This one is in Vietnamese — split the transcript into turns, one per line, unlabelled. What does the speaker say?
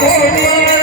Ele